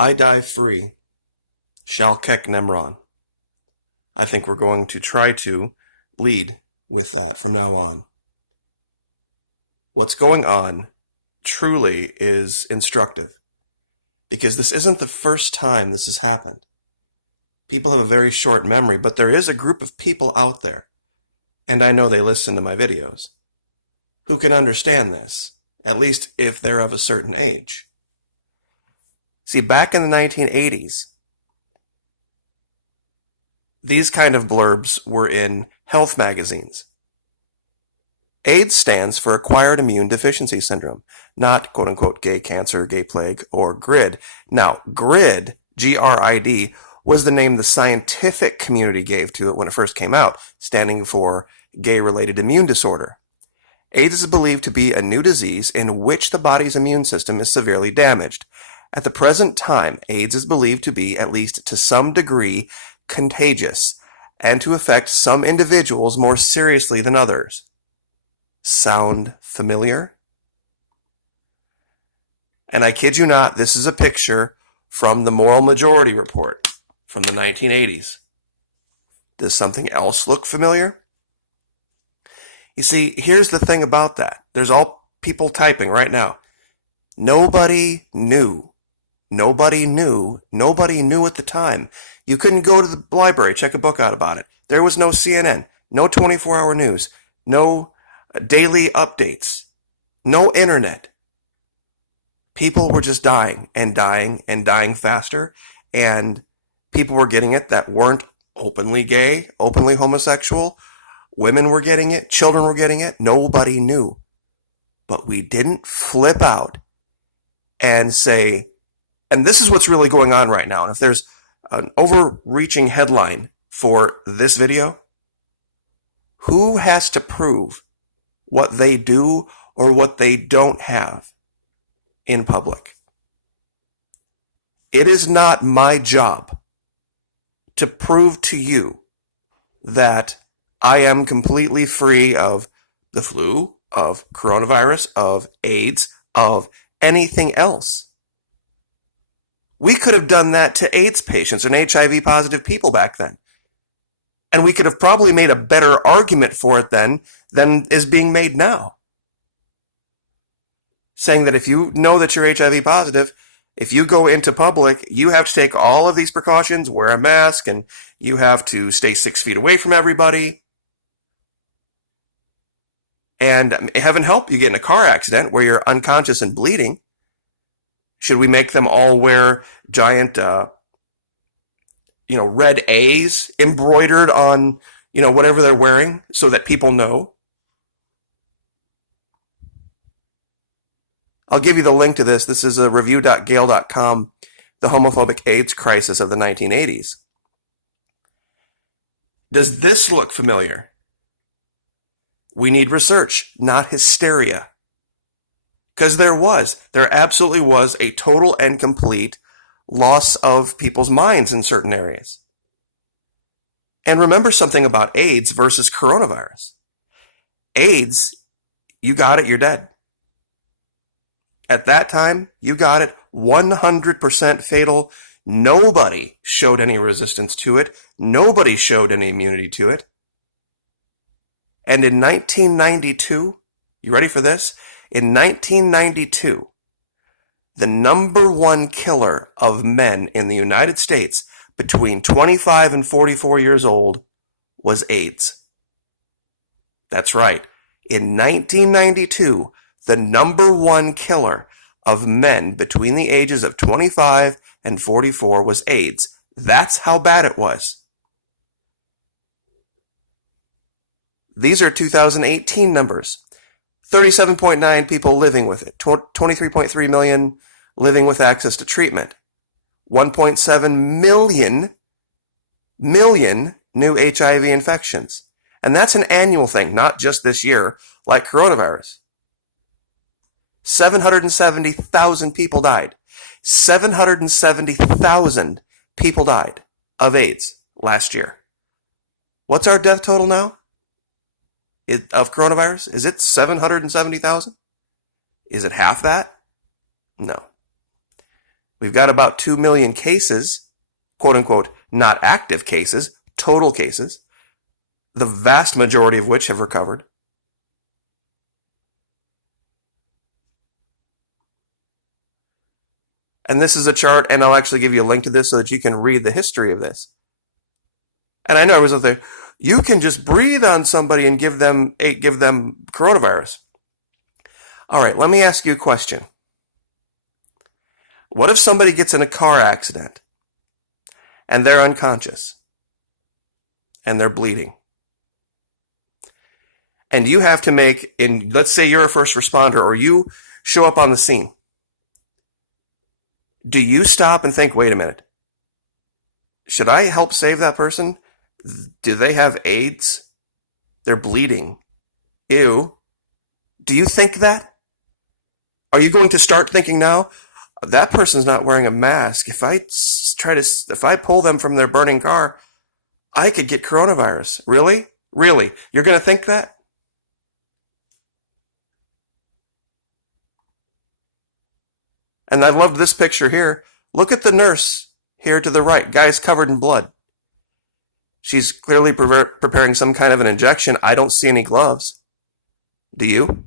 I die free, shall kek Nemron. I think we're going to try to lead with that from now on. What's going on truly is instructive, because this isn't the first time this has happened. People have a very short memory, but there is a group of people out there, and I know they listen to my videos, who can understand this, at least if they're of a certain age. See, back in the 1980s, these kind of blurbs were in health magazines. AIDS stands for Acquired Immune Deficiency Syndrome, not quote-unquote gay cancer, gay plague, or GRID. Now, GRID, G-R-I-D, was the name the scientific community gave to it when it first came out, standing for gay-related immune disorder. AIDS is believed to be a new disease in which the body's immune system is severely damaged. At the present time, AIDS is believed to be, at least to some degree, contagious, and to affect some individuals more seriously than others. Sound familiar? And I kid you not, this is a picture from the Moral Majority Report from the 1980s. Does something else look familiar? You see, here's the thing about that. There's all people typing right now. Nobody knew. Nobody knew at the time. You couldn't go to the library, check a book out about it. There was no CNN, no 24-hour news, no daily updates, no internet. People were just dying and dying and dying faster, and people were getting it that weren't openly gay, openly homosexual. Women were getting it, children were getting it. Nobody knew. But we didn't flip out and say, and this is what's really going on right now. And if there's an overreaching headline for this video, who has to prove what they do or what they don't have in public? It is not my job to prove to you that I am completely free of the flu, of coronavirus, of AIDS, of anything else. We could have done that to AIDS patients and HIV positive people back then. And we could have probably made a better argument for it then than is being made now. Saying that if you know that you're HIV positive, if you go into public, you have to take all of these precautions, wear a mask, and you have to stay 6 feet away from everybody. And heaven help you get in a car accident where you're unconscious and bleeding. Should we make them all wear giant, red A's embroidered on, whatever they're wearing so that people know? I'll give you the link to this. This is a review.gale.com, the homophobic AIDS crisis of the 1980s. Does this look familiar? We need research, not hysteria. Because there absolutely was a total and complete loss of people's minds in certain areas. And remember something about AIDS versus coronavirus. AIDS, you got it, you're dead. At that time, you got it, 100% fatal. Nobody showed any resistance to it. Nobody showed any immunity to it. And in 1992, you ready for this? In 1992, the number one killer of men in the United States between 25 and 44 years old was AIDS. That's right. In 1992, the number one killer of men between the ages of 25 and 44 was AIDS. That's how bad it was. These are 2018 numbers. 37.9 people living with it, 23.3 million living with access to treatment, 1.7 million new HIV infections. And that's an annual thing, not just this year, like coronavirus. 770,000 people died. 770,000 people died of AIDS last year. What's our death total now? Of coronavirus? Is it 770,000? Is it half that? No. We've got about 2 million cases, quote unquote, not active cases, total cases, the vast majority of which have recovered. And this is a chart, and I'll actually give you a link to this so that you can read the history of this. And I know everyone's out there, you can just breathe on somebody and give them coronavirus. All right, let me ask you a question. What if somebody gets in a car accident and they're unconscious and they're bleeding? And you have to let's say you're a first responder or you show up on the scene. Do you stop and think, wait a minute, should I help save that person? Do they have AIDS? They're bleeding. Ew. Do you think that? Are you going to start thinking now, that person's not wearing a mask. If I pull them from their burning car, I could get coronavirus. Really? Really? You're going to think that? And I love this picture here. Look at the nurse here to the right. Guy's covered in blood. She's clearly preparing some kind of an injection. I don't see any gloves. Do you?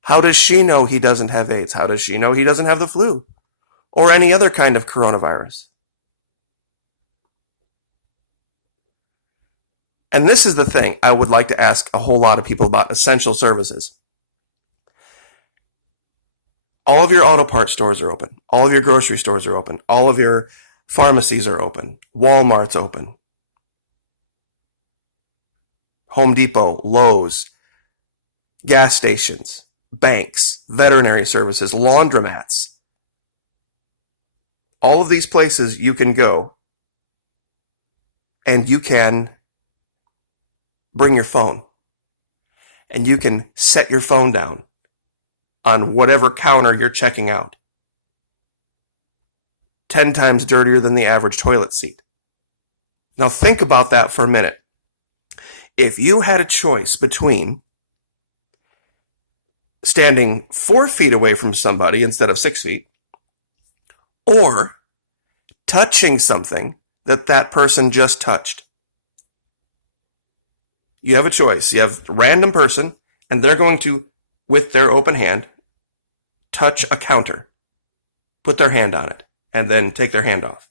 How does she know he doesn't have AIDS? How does she know he doesn't have the flu? Or any other kind of coronavirus? And this is the thing I would like to ask a whole lot of people about essential services. All of your auto parts stores are open. All of your grocery stores are open. All of your pharmacies are open. Walmart's open. Home Depot, Lowe's, gas stations, banks, veterinary services, laundromats. All of these places you can go and you can bring your phone and you can set your phone down on whatever counter you're checking out. 10 times dirtier than the average toilet seat. Now think about that for a minute. If you had a choice between standing 4 feet away from somebody instead of 6 feet, or touching something that person just touched. You have a choice. You have a random person, and they're going to, with their open hand, touch a counter, put their hand on it, and then take their hand off.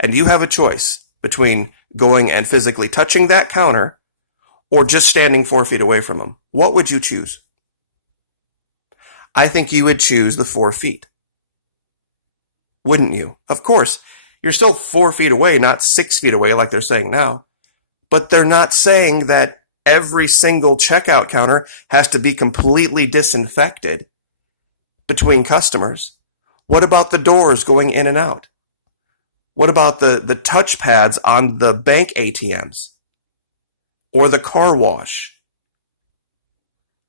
And you have a choice between going and physically touching that counter or just standing 4 feet away from them. What would you choose? I think you would choose the 4 feet. Wouldn't you? Of course, you're still 4 feet away, not 6 feet away like they're saying now. But they're not saying that every single checkout counter has to be completely disinfected between customers. What about the doors going in and out? What about the touch pads on the bank ATMs? Or the car wash?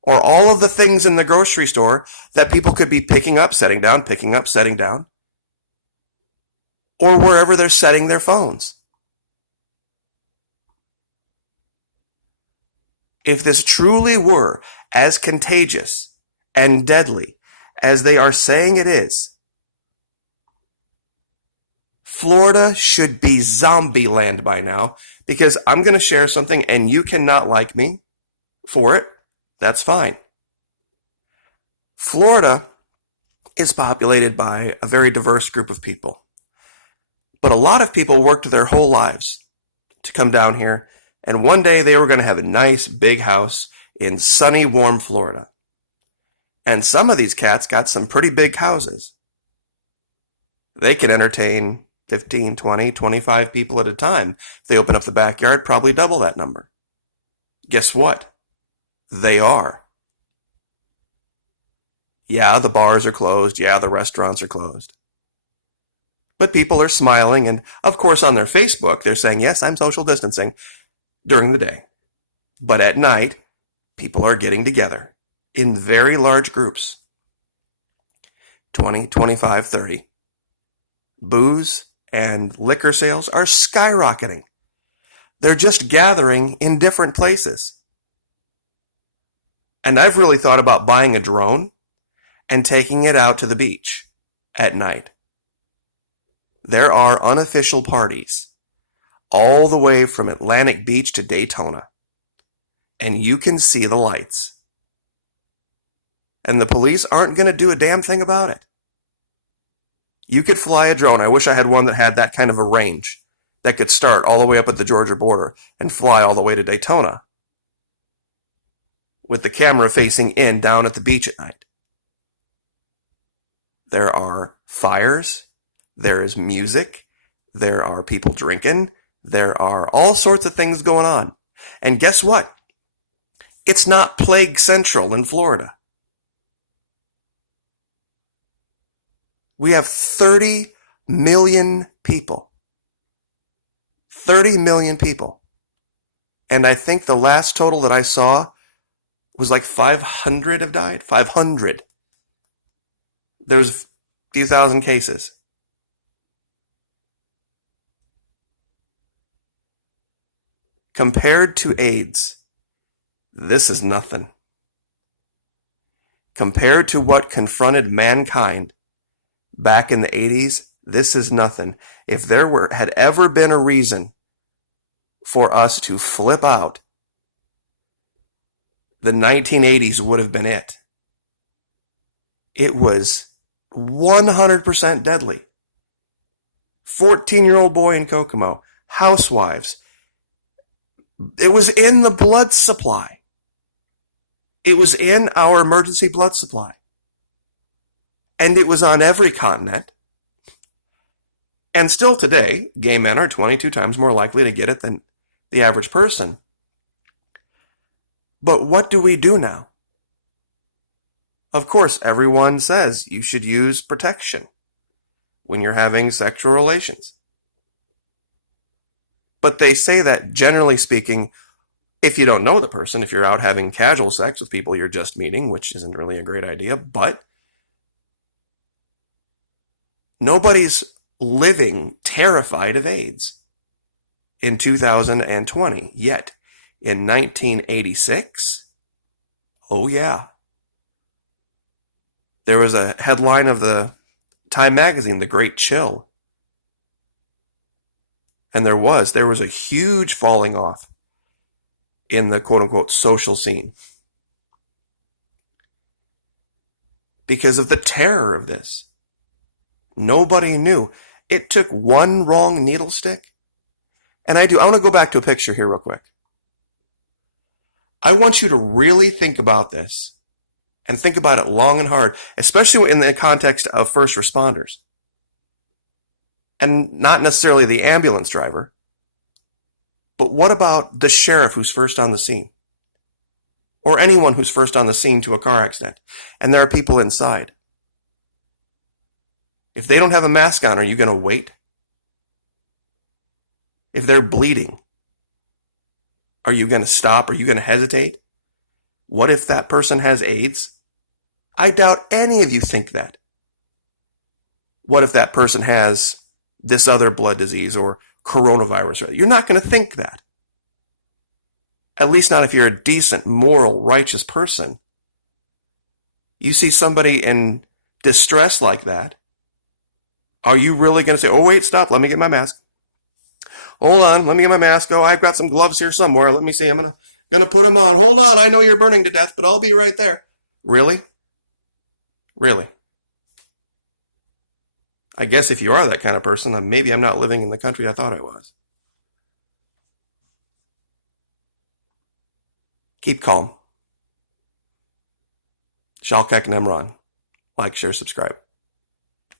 Or all of the things in the grocery store that people could be picking up, setting down, picking up, setting down? Or wherever they're setting their phones? If this truly were as contagious and deadly as they are saying it is, Florida should be zombie land by now, because I'm going to share something and you cannot like me for it. That's fine. Florida is populated by a very diverse group of people. But a lot of people worked their whole lives to come down here, and one day they were going to have a nice big house in sunny, warm Florida. And some of these cats got some pretty big houses. They can entertain 15, 20, 25 people at a time. If they open up the backyard, probably double that number. Guess what? They are. Yeah, the bars are closed. Yeah, the restaurants are closed. But people are smiling, and of course on their Facebook, they're saying, yes, I'm social distancing during the day. But at night, people are getting together in very large groups. 20, 25, 30. Booze and liquor sales are skyrocketing. They're just gathering in different places. And I've really thought about buying a drone and taking it out to the beach at night. There are unofficial parties all the way from Atlantic Beach to Daytona, and you can see the lights. And the police aren't going to do a damn thing about it. You could fly a drone. I wish I had one that had that kind of a range, that could start all the way up at the Georgia border and fly all the way to Daytona, with the camera facing in down at the beach at night. There are fires, there is music, there are people drinking, there are all sorts of things going on. And guess what? It's not plague central in Florida. We have 30 million people. 30 million people. And I think the last total that I saw was like 500 have died. 500. There's a few thousand cases. Compared to AIDS, this is nothing. Compared to what confronted mankind back in the 80s, this is nothing. If there had ever been a reason for us to flip out, the 1980s would have been it. It was 100% deadly. 14-year-old boy in Kokomo, housewives. It was in the blood supply. It was in our emergency blood supply. And it was on every continent. And still today, gay men are 22 times more likely to get it than the average person. But what do we do now? Of course, everyone says you should use protection when you're having sexual relations. But they say that, generally speaking, if you don't know the person, if you're out having casual sex with people you're just meeting, which isn't really a great idea, but nobody's living terrified of AIDS in 2020 yet. In 1986, oh yeah. There was a headline of the Time magazine, The Great Chill. And there was a huge falling off in the quote-unquote social scene because of the terror of this. Nobody knew. It took one wrong needle stick. And I want to go back to a picture here real quick. I want you to really think about this and think about it long and hard, especially in the context of first responders. And not necessarily the ambulance driver, but what about the sheriff who's first on the scene? Or anyone who's first on the scene to a car accident, and there are people inside. If they don't have a mask on, are you going to wait? If they're bleeding, are you going to stop? Are you going to hesitate? What if that person has AIDS? I doubt any of you think that. What if that person has this other blood disease or coronavirus? You're not going to think that. At least not if you're a decent, moral, righteous person. You see somebody in distress like that, are you really going to say, oh, wait, stop, let me get my mask. Hold on, let me get my mask. Oh, I've got some gloves here somewhere. Let me see, I'm going to put them on. Hold on, I know you're burning to death, but I'll be right there. Really? Really? I guess if you are that kind of person, then maybe I'm not living in the country I thought I was. Keep calm. Shalkek Nemron. Like, share, subscribe.